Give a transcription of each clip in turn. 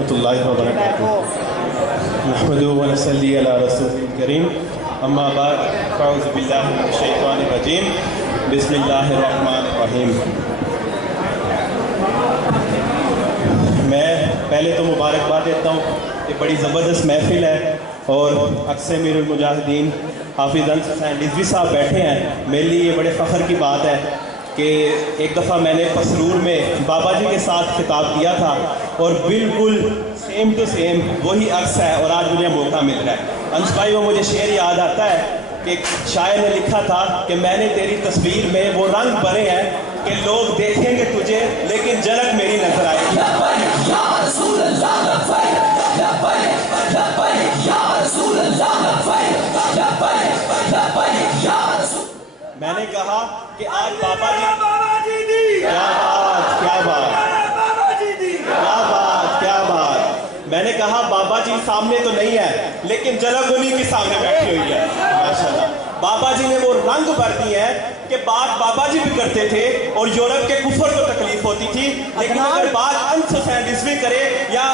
ورحمۃ اللہ وبرکاتہ نحمده ونصلی علی رسول الکریم اما بعد فاعوذ باللہ من الشیطان الرجیم بسم اللہ الرحمن الرحیم۔ میں پہلے تو مبارکباد دیتا ہوں، یہ بڑی زبردست محفل ہے اور اکثر امیر المجاہدین حافظ انس حسین رضوی صاحب بیٹھے ہیں۔ میرے لیے یہ بڑے فخر کی بات ہے کہ ایک دفعہ میں نے پسرور میں بابا جی کے ساتھ خطاب کیا تھا اور بالکل سیم ٹو سیم وہی عکس ہے اور آج مجھے موقع مل رہا ہے۔ انس بھائی وہ مجھے شعر یاد آتا ہے کہ شاعر نے لکھا تھا کہ میں نے تیری تصویر میں وہ رنگ بھرے ہیں کہ لوگ دیکھیں گے تجھے لیکن جھلک میری نظر آئے گی۔ میں نے کہا کہ آج بابا جی کیا بات میں نے کہا بابا جی سامنے تو نہیں ہے لیکن جھلک انہی کے سامنے بیٹھی ہوئی ہے ماشاءاللہ۔ بابا جی نے وہ رنگ بھر دی ہے کہ بات بابا جی بھی کرتے تھے اور یورپ کے کفر کو تکلیف ہوتی تھی، لیکن اگر بات انس حسین رضوی کرے یا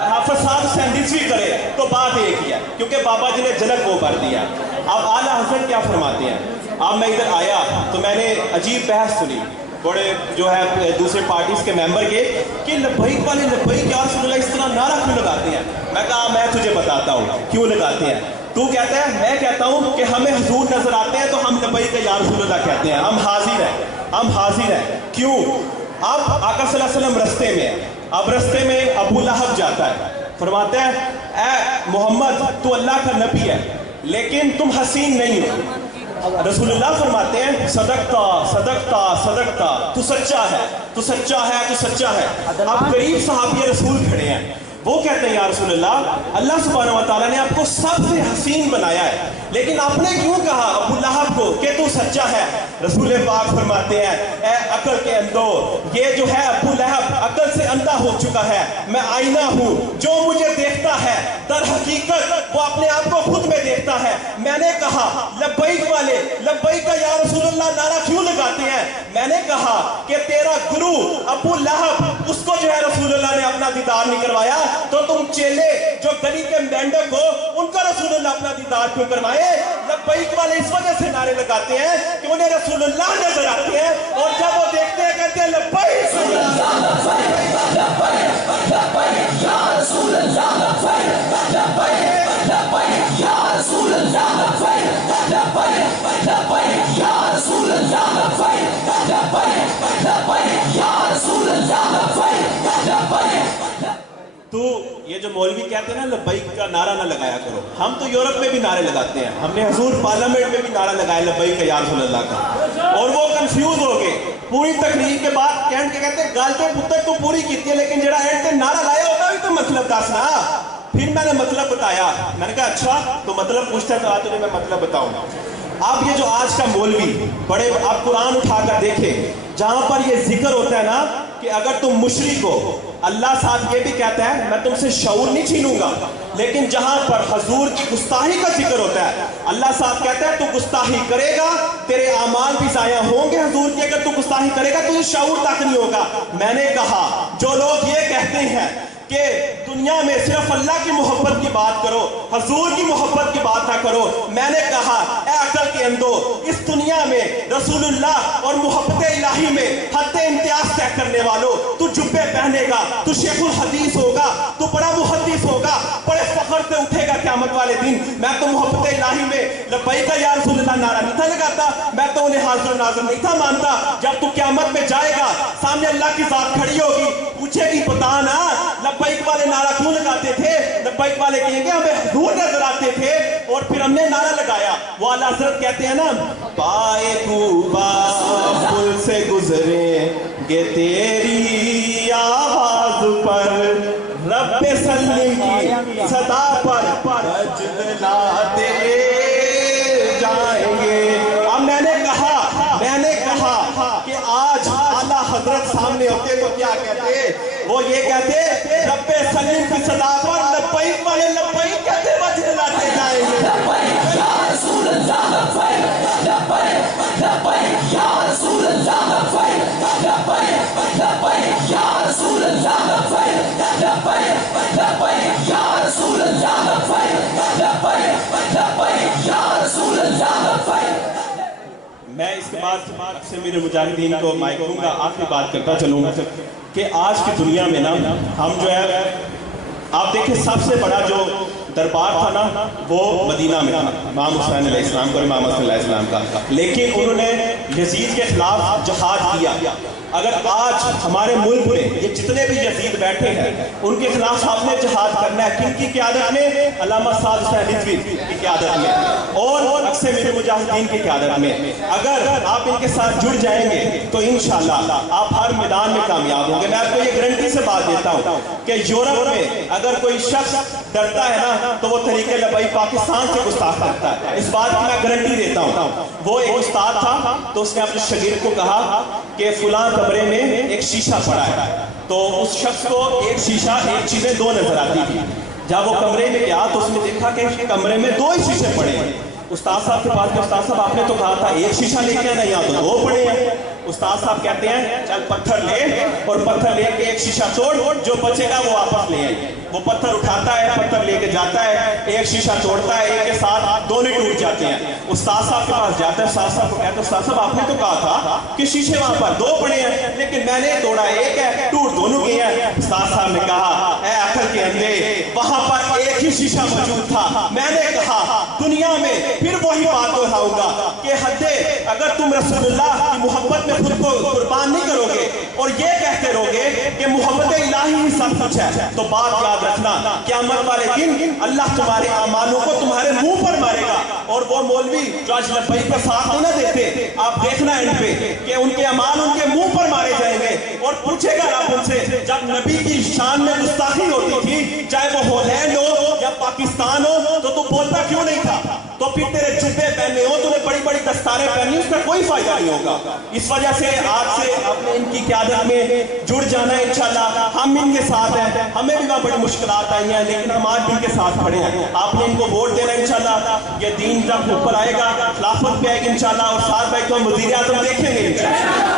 حافظ صاحب حسین رضوی کرے تو بات ایک ہی ہے، کیونکہ بابا جی نے جھلک وہ بھر دیا۔ اب اعلیٰ حضرت کیا فرماتے ہیں؟ اب میں ادھر آیا تو میں نے عجیب بحث سنی بڑے جو ہے دوسرے پارٹیز کے ممبر کے کہ لبیک والے لبیک یا رسول اللہ اس طرح نعرہ کیوں لگاتے ہیں؟ میں کہا میں تجھے بتاتا ہوں کیوں لگاتے ہیں۔ تو کہتا ہے میں کہتا ہوں کہ ہمیں حضور نظر آتے ہیں تو ہم لبیک یا رسول اللہ کہتے ہیں، ہم حاضر ہیں۔ کیوں؟ اب آقا صلی اللہ علیہ وسلم رستے میں ہے، اب رستے میں ابو لہب جاتا ہے، فرماتے ہیں اے محمد تو اللہ کا نبی ہے لیکن تم حسین نہیں ہو۔ رسول اللہ فرماتے ہیں صدقتا تو سچا ہے۔ اب قریب صحابی رسول کھڑے ہیں، وہ کہتے ہیں یا رسول اللہ سبحانہ وتعالیٰ نے آپ کو سب سے حسین بنایا ہے لیکن آپ نے کیوں کہا ابو لہب کو کہ تو سچا ہے؟ رسول پاک فرماتے ہیں اے عقل کے اندھو، یہ جو ہے ابو لہب عقل سے اندھا ہو چکا ہے، میں آئینہ ہوں، جو مجھے دیکھتا ہے در حقیقت وہ اپنے آپ کو خود میں دیکھتا ہے۔ میں نے کہا لبیک والے لبیک یا رسول اللہ نعرہ کیوں لگاتے ہیں؟ میں نے کہا کہ تیرا گرو ابو لہب اس کو جو ہے رسول اللہ نے اپنا دیدار نہیں کروایا تو تم چیلے جو گلی کے مینڈک ہو ان کا رسول اللہ اپنا دیدار کیوں کروائے؟ لبیک والے اس وجہ سے نعرے لگاتے ہیں کہ انہیں رسول اللہ نظر آتے ہیں اور جب وہ دیکھتے ہیں کہتے ہیں لبیک یا رسول تو یہ جو مولوی کہتے ہیں نا لبیک کا نعرہ نہ لگایا کرو، ہم تو یورپ میں بھی نعرے لگاتے ہیں، ہم نے حضور پارلیمنٹ میں بھی نعرہ لگایا لبیک یا رسول اللہ کا، اور وہ کنفیوز ہو گئے پوری تقریر کے بعد کہنے کے کہتے ہیں گال تو پتر تو پوری کیتی ہے لیکن جڑا اینڈ تے نعرہ لایا ہوتا بھی تو مطلب دسنا۔ پھر میں نے مطلب بتایا، میں نے کہا اچھا تو مطلب پوچھتا تو آج میں مطلب بتاؤں۔ اب یہ جو آج کا مولوی بڑے آپ قرآن اٹھا کر دیکھیں جہاں پر یہ ذکر ہوتا ہے نا کہ اگر تم مشرک ہو، اللہ صاحب یہ بھی کہتا ہے میں تم سے شعور نہیں چھینوں گا، لیکن جہاں پر حضور کی گستاخی کا ذکر ہوتا ہے اللہ صاحب کہتا ہے تو گستاخی کرے گا تیرے اعمال بھی ضائع ہوں گے حضور کی، اگر تو گستاخی کرے گا تو شعور تک نہیں ہوگا۔ میں نے کہا جو لوگ یہ کہتے ہیں کہ دنیا میں صرف اللہ کی محبت کی بات کرو حضور کی محبت کی بات نہ کرو، میں نے کہا اے عقل کے اندھو اس دنیا میں رسول اللہ اور محبت الہی میں حد امتیاز طے کرنے والوں تو جبے پہنے گا، تو شیخ الحدیث ہوگا، تو بڑا محدث ہوگا، بڑے فخر سے اٹھے گا قیامت والے دن۔ میں تو محبت الہی میں لبیک یا رسول اللہ نعرہ نہیں تھا لگاتا، میں تو انہیں حاضر و ناظر نہیں تھا مانتا۔ جب تو قیامت میں جائے گا سامنے اللہ کی ذات کھڑی ہوگی پوچھے گی بتا نا لبیک والے نعرہ کیوں لگاتے تھے؟ لبیک والے کہیں گے ہمیں حضور نظر آتے تھے اور پھر ہم نے نعرہ لگایا۔ وہ اعلیٰ حضرت کہتے ہیں نا پائے طوبیٰ پل سے گزریں گے تیری آواز پر، رب سلم کی صدا پر اجلاتے جائیں گے۔ اب میں نے کہا کہ آج اعلیٰ حضرت سامنے ہوتے تو کیا کہتے؟ وہ یہ کہتے رب سلیم کی صدا پر لبیک والے لبیک کہتے بجلاتے جائیں گے۔ لبیک یا رسول اللہ لبیک لبیک یا رسول اللہ لبیک لبیک یا رسول اللہ لبیک لبیک لبیک یا رسول اللہ لبیک لبیک لبیک یا رسول اللہ لبیک۔ میں اس کے بعد سے میرے مجاہدین کو مائک دوں گا، آخری بات کرتا چلوں گا کہ آج کی دنیا میں نا ہم جو ہے آپ دیکھیں سب سے بڑا جو دربار تھا نا وہ مدینہ میں تھا، امام حسین علیہ السلام کا اور امام حسن علیہ السلام کا، لیکن انہوں نے یزید کے خلاف جہاد کیا۔ اگر آج ہمارے ملک میں یہ جتنے بھی یزید بیٹھے ہیں ان کے خلاف آپ نے جہاد کرنا ہے، کن کی قیادت میں؟ علامہ سعد حسین ندوی کی قیادت میں اور اکثر میرے مجاہدین کی قیادت میں۔ اگر آپ ان کے ساتھ جڑ جائیں گے تو انشاءاللہ آپ ہر میدان میں کامیاب ہوں گے۔ میں آپ کو یہ گارنٹی سے بات دیتا ہوں کہ یورپ میں اگر کوئی شخص ڈرتا ہے نا تو وہ طریق لبیک پاکستان سے گستاخ کرتا ہے، اس بات کی میں گارنٹی دیتا ہوں۔ وہ ایک استاد تھا تو اس نے اپنے شاگرد کو کہا کہ فلاں کمرے میں ایک شیشہ پڑا ہے، تو اس شخص کو ایک شیشہ ایک چیزیں دو نظر آتی تھی۔ جب وہ کمرے میں گیا تو اس نے دیکھا کہ کمرے میں دو ہی شیشے پڑے ہیں۔ استاد صاحب کے پاس کہ استاد صاحب آپ نے تو کہا تھا ایک شیشہ لے کے آنا، یہاں تو دو پڑے ہیں۔ استاد صاحب کہتے ہیں چل پتھر لے، اور پتھر لے کے ایک شیشہ توڑ، جو بچے گا وہ واپس لے آئے۔ وہ پتھر اٹھاتا ہے، پتھر لے کے جاتا ہے، ایک شیشہ توڑتا ہے، ایک کے ساتھ دونوں ٹوٹ جاتے ہیں۔ استاد صاحب کے پاس جاتا ہے، استاد صاحب کو کہتا ہے استاد صاحب آپ نے تو کہا تھا کہ شیشے وہاں پر دو پڑے ہیں لیکن میں نے توڑا ایک ہے، ٹوٹ دونوں گئے ہیں۔ استاد صاحب نے کہا اے عقل کے اندھے، وہاں پر ایک ہی شیشہ موجود تھا۔ میں نے کہا دنیا میں پھر وہی بات دہراؤں گا کہ حدے اگر تم رسول اللہ کی محبت میں خود کو قربان نہیں کرو گے اور یہ کہتے رہو گے کہ محبت الہی ہی سب کچھ ہے تو بات یاد رکھنا، قیامت والے دن اللہ تمہارے اعمالوں کو تمہارے منہ پر مارے گا۔ اور وہ مولوی جو آج لبیک کا ساتھ نہیں نہ دیتے، آپ دیکھنا ان پہ کہ ان کے اعمال ان کے منہ پر مارے جائیں گے اور پوچھے گا رب ان سے جب نبی کی شان میں گستاخی ہوتی تھی، چاہے وہ ہالینڈ ہو یا پاکستان ہو، تو بولتا کیوں نہیں تھا؟ تو پھر تیرے جبے پہنے ہو، تمہیں بڑی بڑی دستاریں پہنی، اس کا کوئی فائدہ نہیں ہوگا۔ اس وجہ سے آج سے آپ نے ان کی قیادت میں جڑ جانا ہے انشاءاللہ۔ ہم ان کے ساتھ ہیں، ہمیں بھی وہاں بڑی مشکلات آئی ہیں لیکن ہم آج ان کے ساتھ کھڑے ہیں۔ آپ نے ان کو ووٹ دینا انشاءاللہ، یہ دین جب اوپر آئے گا خلافت پہ آئے گی انشاءاللہ، اور ساتھ بھائی کو وزیر اعظم دیکھیں گے انشاءاللہ۔